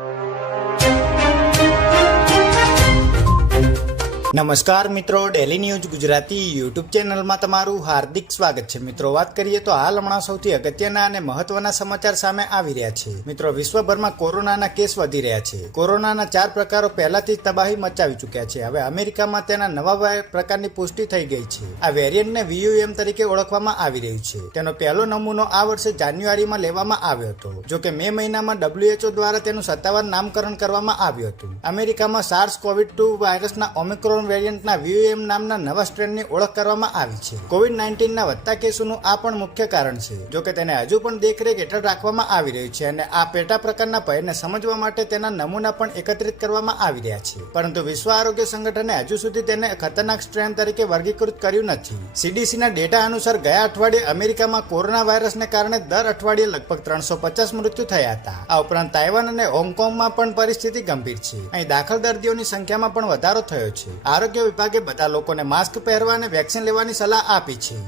you. નમસ્કાર મિત્રો daily news Gujarati YouTube ચેનલમાં તમારું હાર્દિક સ્વાગત છે. મિત્રો, વાત કરીએ તો હાલ હમણાં સૌથી અગત્યના અને મહત્વના સમાચાર સામે આવી રહ્યા છે. મિત્રો, વિશ્વભરમાં કોરોનાના કેસ વધી રહ્યા છે. કોરોનાના ચાર પ્રકારો પહેલાથી જ તબાહી મચાવી ચૂક્યા છે. હવે અમેરિકામાં તેના નવા પ્રકારની પુષ્ટિ થઈ ગઈ છે. આ વેરિયન્ટને વીયુએમ તરીકે ઓળખવામાં આવી રહ્યું છે. તેનો પહેલો નમૂનો આ વર્ષે જાન્યુઆરીમાં લેવામાં આવ્યો હતો. જો કે મે મહિનામાં ડબ્લ્યુએચઓ દ્વારા તેનું સત્તાવાર નામકરણ કરવામાં આવ્યું હતું. અમેરિકામાં સાર્સ કોવિડ ટુ વાયરસના ઓમિક્રોન વેરિયન્ટના વીયુએમ નામના નવા સ્ટ્રેનની ઓળખ કરવામાં આવી છે. કોવિડ નાઇન્ટીનના વધતા કેસોનું આ પણ મુખ્ય કારણ છે. જોકે તેને હજુ પણ દેખરેખ હેઠળ રાખવામાં આવી રહ્યું છે અને આ પેટા પ્રકારના ભયને સમજવા માટે તેના નમૂના પણ એકત્રિત કરવામાં આવી રહ્યા છે. પરંતુ વિશ્વ આરોગ્ય સંગઠને હજુ સુધી તેને ખતરનાક સ્ટ્રેન તરીકે વર્ગીકૃત કર્યું નથી. સીડીસીના ડેટા અનુસાર ગયા અઠવાડિયે અમેરિકામાં કોરોના વાયરસને કારણે દર અઠવાડિયે લગભગ ત્રણસો પચાસ મૃત્યુ થયા હતા. આ ઉપરાંત તાઇવાન અને હોંગકોંગમાં પણ પરિસ્થિતિ ગંભીર છે. અહીં દાખલ દર્દીઓની સંખ્યામાં પણ વધારો થયો છે. આરોગ્ય વિભાગે બધા લોકોને માસ્ક પહેરવા અને વેક્સિન લેવાની સલાહ આપી છે.